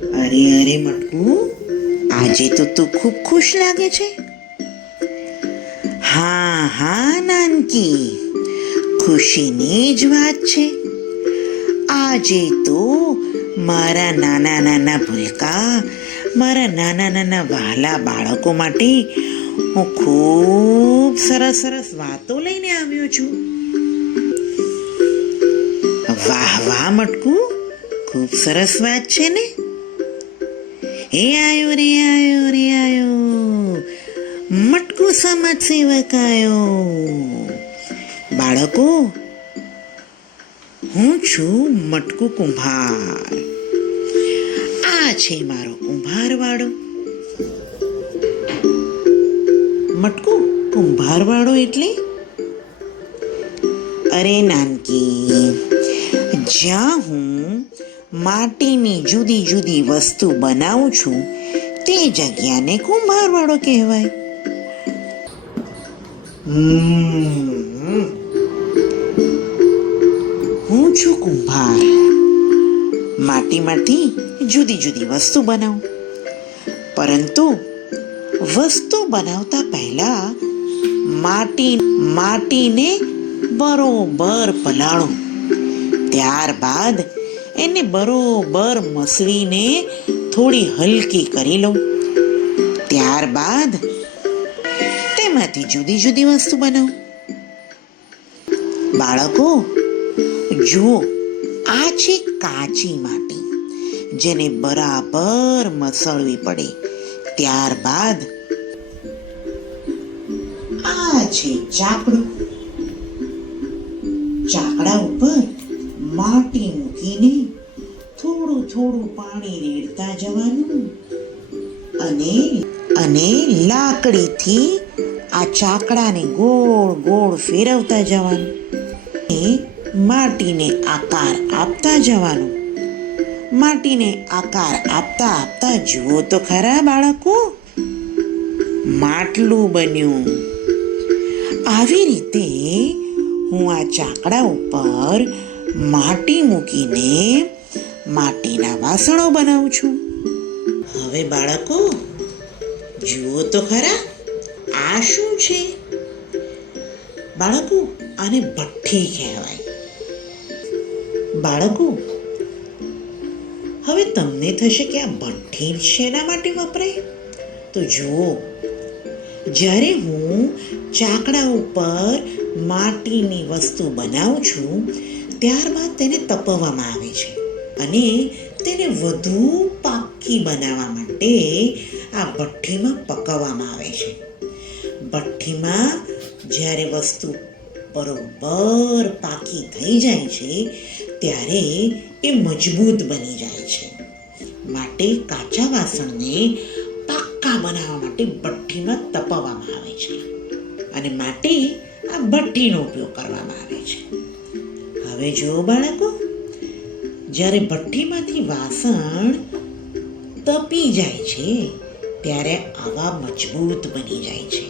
અરે અરે મટકુ, આજે તો તું ખૂબ ખુશ લાગે છે. હા હા નાનકી, ખુશીની જ વાત છે. આજે તો મારા નાના નાના ભૂલકા, મારા નાના નાના વહાલા બાળકો માટે હું ખૂબ સરસ સરસ વાતો લઈને આવ્યો છું. વાહ વાહ મટકુ, ખૂબ સરસ વાત છે ને. એ આયો રે આયો રે આયો, મટકુ સમાજ સેવક આયો. બાળકો, હું છું મટકુ કુંભાર. આ છે મારો કુંભારવાડો. મટકુ, કુંભારવાડો એટલે? અરે નાનકી, જ્યાં હું માટીની જુદી જુદી વસ્તુ બનાવું છું તે જગ્યાને કુંભારવાડો કહેવાય. હું છું કુંભાર. માટીમાંથી જુદી જુદી વસ્તુ બનાવું, પરંતુ વસ્તુ બનાવતા પહેલા માટીને બરોબર પલાળો. ત્યારબાદ એને બરોબર મસળીને થોડી હલકી કરી લઉં. ત્યારબાદ તેમાંથી જુદી જુદી વસ્તુ બનાવું. બાળકો જુઓ, આ છે કાચી માટી, જેને બરાબર મસળવી પડે. ત્યારબાદ આ છે ચાકડું. ચાકડા ઉપર માટી મૂકીને થોડું થોડું પાણી રેડતા જવાનું અને લાકડીથી આ ચાકડાને ગોળ ગોળ ફેરવતા જવાનું. માટીને આકાર આપતા જવાનું. માટીને આકાર આપતા આપતા જુઓ તો ખરા બાળકો, માટલું બન્યું. આવી રીતે હું આ ચાકડા ઉપર માટી મૂકીને માટીના વાસણો બનાવું છું. હવે બાળકો જુઓ તો ખરા, આ શું છે? બાળકો, આને ભઠ્ઠી કહેવાય. બાળકો, હવે તમને થશે કે આ ભઠ્ઠી શેના માટે વપરાય? તો જુઓ, જ્યારે હું ચાકડા ઉપર માટીની વસ્તુ બનાવું છું ત્યારબાદ તેને તપવામાં આવે છે અને તેને વધુ પાકી બનાવવા માટે આ ભઠ્ઠીમાં પકાવવામાં આવે છે. ભઠ્ઠીમાં જ્યારે વસ્તુ બરોબર પાકી થઈ જાય છે ત્યારે એ મજબૂત બની જાય છે. માટે કાચા વાસણને પાક્કા બનાવવા માટે ભઠ્ઠીમાં તપાવવામાં આવે છે અને માટે આ ભઠ્ઠીનો ઉપયોગ કરવામાં આવે છે. હવે જુઓ બાળકો, જ્યારે ભઠ્ઠીમાંથી વાસણ તપી જાય છે ત્યારે આવા મજબૂત બની જાય છે.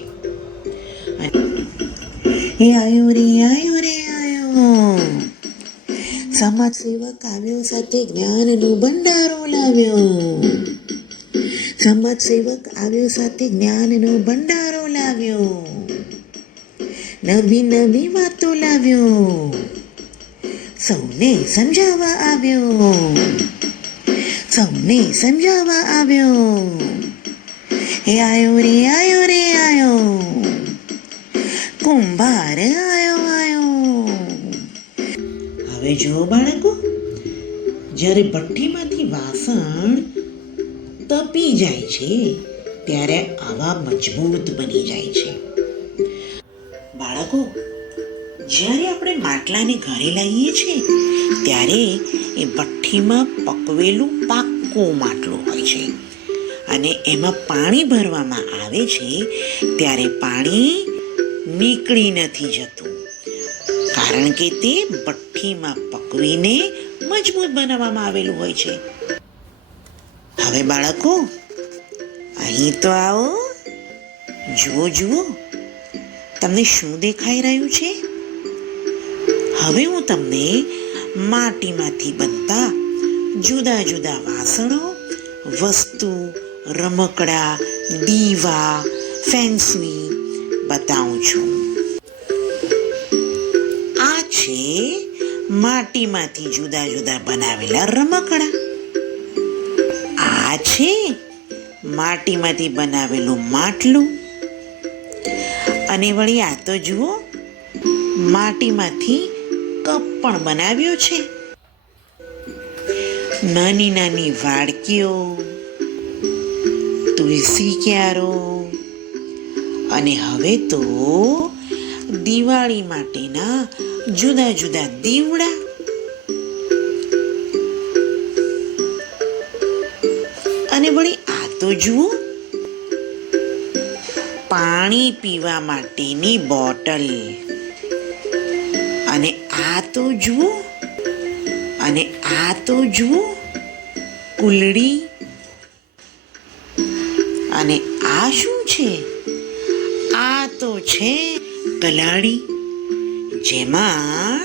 એ આયો રે આયો રે આયો, સમાજ સેવક આવ્યો, સાથે જ્ઞાનનો ભંડારો લાવ્યો. સમાજ સેવક આવ્યો, સાથે જ્ઞાનનો ભંડારો લાવ્યો. નવી નવી વાતો લાવ્યો, સૌને સમજાવવા આવ્યો. સૌને સમજાવવા આવ્યો. એ આયો રે આયો રે આયો, કુંભાર આયો આયો. હવે જુઓ બાળકો, જ્યારે ભઠ્ઠીમાંથી વાસણ તપી જાય છે ત્યારે આવા મજબૂત બની જાય છે. બાળકો, જ્યારે આપણે માટલાને ઘરે લાવીએ છીએ ત્યારે એ ભઠ્ઠીમાં પકવેલું પાક્કું માટલું હોય છે અને એમાં પાણી ભરવામાં આવે છે ત્યારે પાણી નીકળી નથી જતું, કારણ કે તે ભઠ્ઠીમાં પકવીને મજબૂત બનાવવામાં આવેલું હોય છે. હવે બાળકો, અહીં તો આવો. જુઓ જુઓ, તમને શું દેખાઈ રહ્યું છે? હવે હું તમને માટીમાંથી બનતા જુદા જુદા વાસણો વસ્તુ, રમકડા, દીવા, ફેન્સી બતાવું છું. આ છે માટીમાંથી જુદા જુદા બનાવેલા રમકડા. આ છે માટીમાંથી બનાવેલું માટલું. અને વળી આ તો જુઓ, માટીમાંથી કપ પણ બનાવ્યો છે. નાની નાની વાડકીઓ, તુલસી ક્યારો, અને હવે તો દિવાળી માટેના જુદા જુદા દીવડા. અને વળી આ તો જુઓ, પાણી પીવા માટેની બોટલ. અને આ તો જુઓ, અને આ તો જુઓ, કુલડી. અને આ શું છે? આ તો છે કલાડી, જેમાં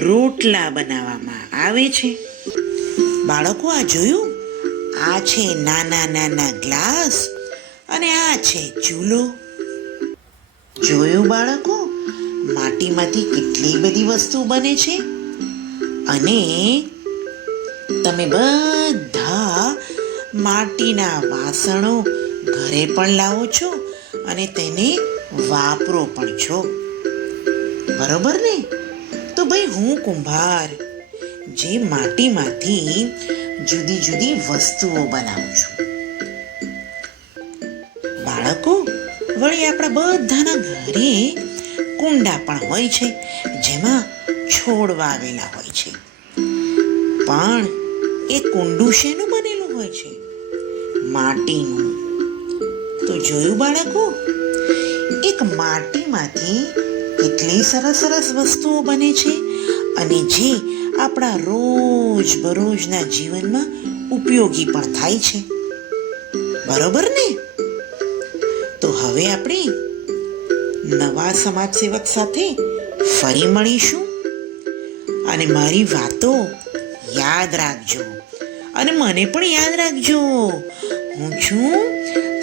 રોટલા બનાવવામાં આવે છે. બાળકો આ જોયું? આ છે નાના નાના ગ્લાસ, અને આ છે ચૂલો. જોયું બાળકો? માટીમાંથી કેટલી બધી વસ્તુ બને છે. અને તમે બધા માટીના વાસણો ઘરે પણ લાવો છો અને તેને વાપરો પણ છો. બરોબર ને? તો ભાઈ હું કુંભાર, જે માટીમાંથી જુદી જુદી વસ્તુઓ બનાવું છું. બાળકો, વળી આપણા બધાના ઘરે કુંડા પણ હોય છે, જેમાં છોડ વાવેલા હોય છે. પણ એ કુંડું શેનું બનેલું હોય છે? માટીનું. તો જોયું બાળકો? એક માટીમાંથી કેટલી સરસ સરસ વસ્તુઓ બને છે, અને જે આપણા રોજ બરોજના જીવનમાં ઉપયોગી પણ થાય છે. બરોબર ને? તો હવે આપણે નવા સમાજ સેવક સાથે ફરી મળીશું. અને મારી વાતો યાદ રાખજો, અને મને પણ યાદ રાખજો. હું છું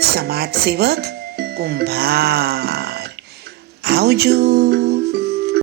સમાજ સેવક કુંભાર. આવજો.